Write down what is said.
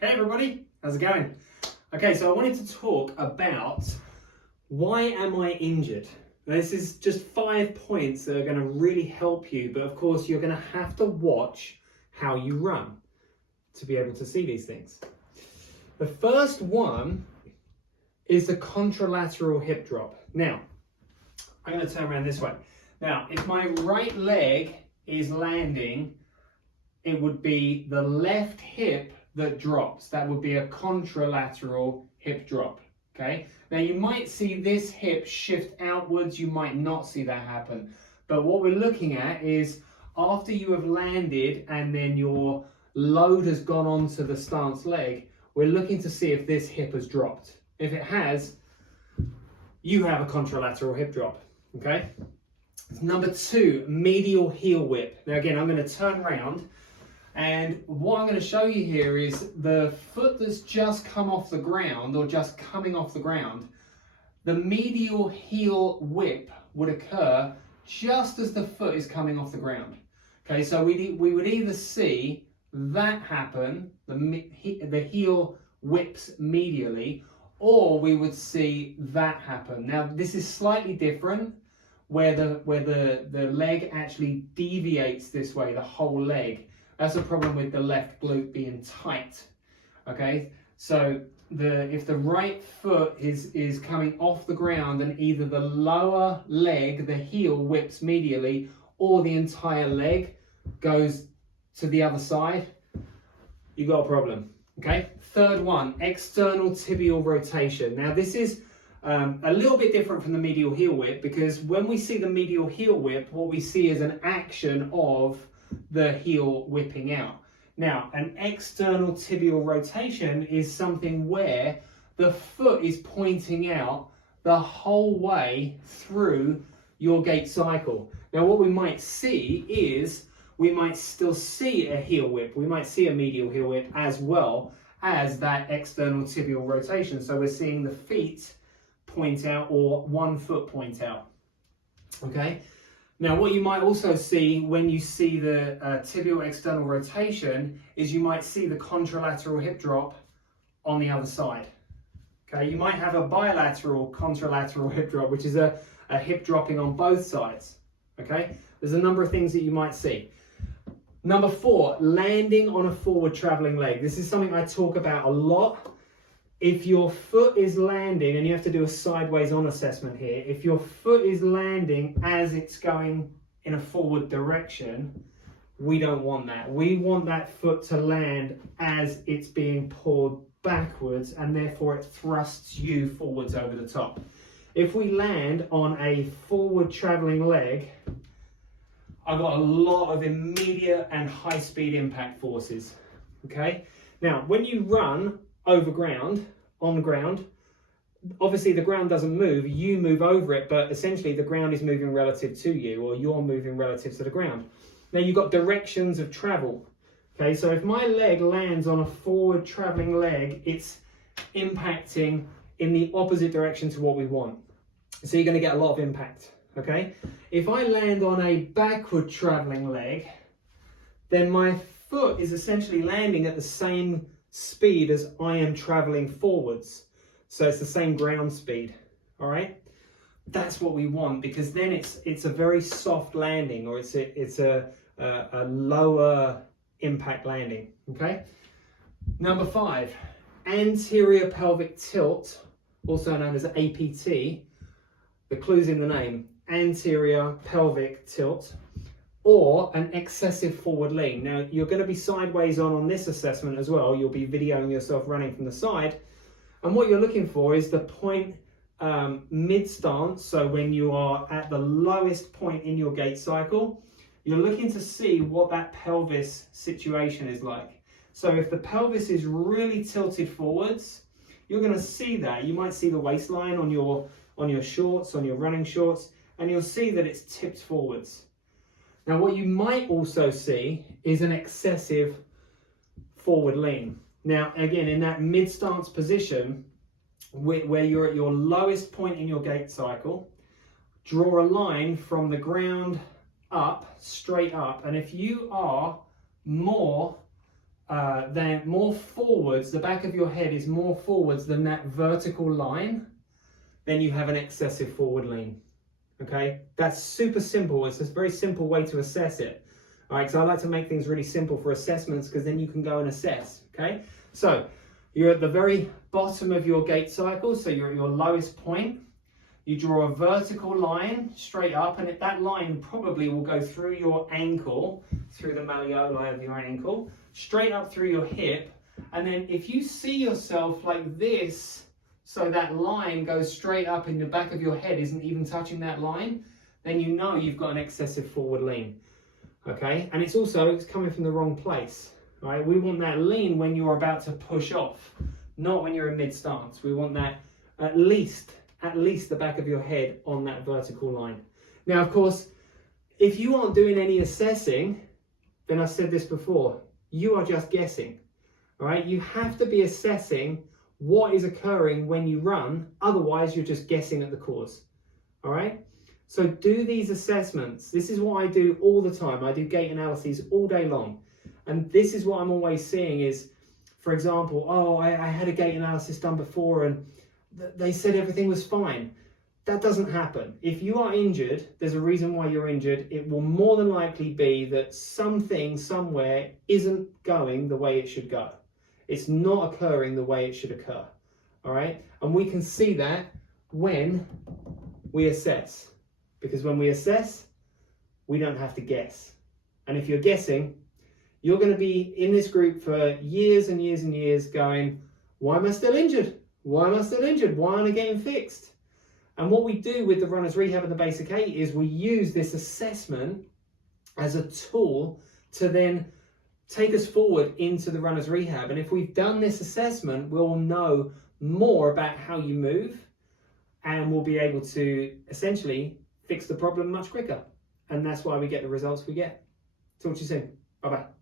Hey everybody, how's it going? Okay, so I wanted to talk about why am I injured? This is just 5 points that are going to really help you, but of course you're going to have to watch how you run to be able to see these things. The first one is the contralateral hip drop. Now, I'm going to turn around this way. Now, if my right leg is landing, it would be the left hip that drops. That would be a contralateral hip drop. Okay. Now you might see this hip shift outwards. You might not see that happen. But what we're looking at is after you have landed and then your load has gone onto the stance leg, we're looking to see if this hip has dropped. If it has, you have a contralateral hip drop. Okay. Number 2, medial heel whip. Now again, I'm going to turn around. And what I'm going to show you here is the foot that's just come off the ground or just coming off the ground. The medial heel whip would occur just as the foot is coming off the ground. Okay, so we would either see that happen, the heel whips medially, or we would see that happen. Now this is slightly different where the leg actually deviates this way, the whole leg. That's a problem with the left glute being tight. Okay, so if the right foot is coming off the ground and either the lower leg, the heel, whips medially, or the entire leg goes to the other side, you got a problem. Okay, third one, external tibial rotation. Now this is a little bit different from the medial heel whip, because when we see the medial heel whip, what we see is an action of the heel whipping out. Now, an external tibial rotation is something where the foot is pointing out the whole way through your gait cycle. Now, what we might see is we might still see a heel whip. We might see a medial heel whip as well as that external tibial rotation. So we're seeing the feet point out or one foot point out. Okay. Now, what you might also see when you see the tibial external rotation is you might see the contralateral hip drop on the other side. Okay, you might have a bilateral contralateral hip drop, which is a hip dropping on both sides. Okay, there's a number of things that you might see. Number 4, landing on a forward traveling leg. This is something I talk about a lot. If your foot is landing, and you have to do a sideways on assessment here, if your foot is landing as it's going in a forward direction, we don't want that. We want that foot to land as it's being pulled backwards, and therefore it thrusts you forwards over the top. If we land on a forward traveling leg, I've got a lot of immediate and high speed impact forces. Okay, now when you run over ground, on ground, obviously the ground doesn't move, you move over it, but essentially the ground is moving relative to you, or you're moving relative to the ground. Now you've got directions of travel. Okay, so if my leg lands on a forward traveling leg, it's impacting in the opposite direction to what we want. So you're going to get a lot of impact. Okay, if I land on a backward traveling leg, then my foot is essentially landing at the same speed as I am traveling forwards, so it's the same ground speed. All right, that's what we want, because then it's a very soft landing, or it's a lower impact landing. Okay, number 5, anterior pelvic tilt, also known as APT. The clue's in the name, anterior pelvic tilt, or an excessive forward lean. Now, you're going to be sideways on this assessment as well. You'll be videoing yourself running from the side. And what you're looking for is the point mid-stance. So when you are at the lowest point in your gait cycle, you're looking to see what that pelvis situation is like. So if the pelvis is really tilted forwards, you're going to see that. You might see the waistline on your shorts, on your running shorts, and you'll see that it's tipped forwards. Now, what you might also see is an excessive forward lean. Now, again, in that mid-stance position, where you're at your lowest point in your gait cycle, draw a line from the ground up, straight up. And if you are more they're more forwards, the back of your head is more forwards than that vertical line, then you have an excessive forward lean. Okay, that's super simple. It's a very simple way to assess it. All right, so I like to make things really simple for assessments because then you can go and assess. Okay, so you're at the very bottom of your gait cycle, so you're at your lowest point. You draw a vertical line straight up, and that line probably will go through your ankle, through the malleoli of your ankle, straight up through your hip. And then if you see yourself like this, so that line goes straight up and the back of your head isn't even touching that line, then you know you've got an excessive forward lean. Okay, and it's coming from the wrong place. Right? We want that lean when you're about to push off, not when you're in mid-stance. We want that at least the back of your head on that vertical line. Now, of course, if you aren't doing any assessing, then I said this before, you are just guessing. All right, you have to be assessing what is occurring when you run, otherwise you're just guessing at the cause. All right, so do these assessments. This is what I do all the time. I do gait analyses all day long, and this is what I'm always seeing is, for example, I had a gait analysis done before and they said everything was fine. That doesn't happen. If you are injured, there's a reason why you're injured. It will more than likely be that something somewhere isn't going the way it should go. It's not occurring the way it should occur, all right? And we can see that when we assess, because when we assess, we don't have to guess. And if you're guessing, you're going to be in this group for years and years and years going, why am I still injured? Why am I still injured? Why aren't I getting fixed? And what we do with the runner's rehab and the basic 8 is we use this assessment as a tool to then take us forward into the runner's rehab. And if we've done this assessment, we'll know more about how you move and we'll be able to essentially fix the problem much quicker. And that's why we get the results we get. Talk to you soon. Bye-bye.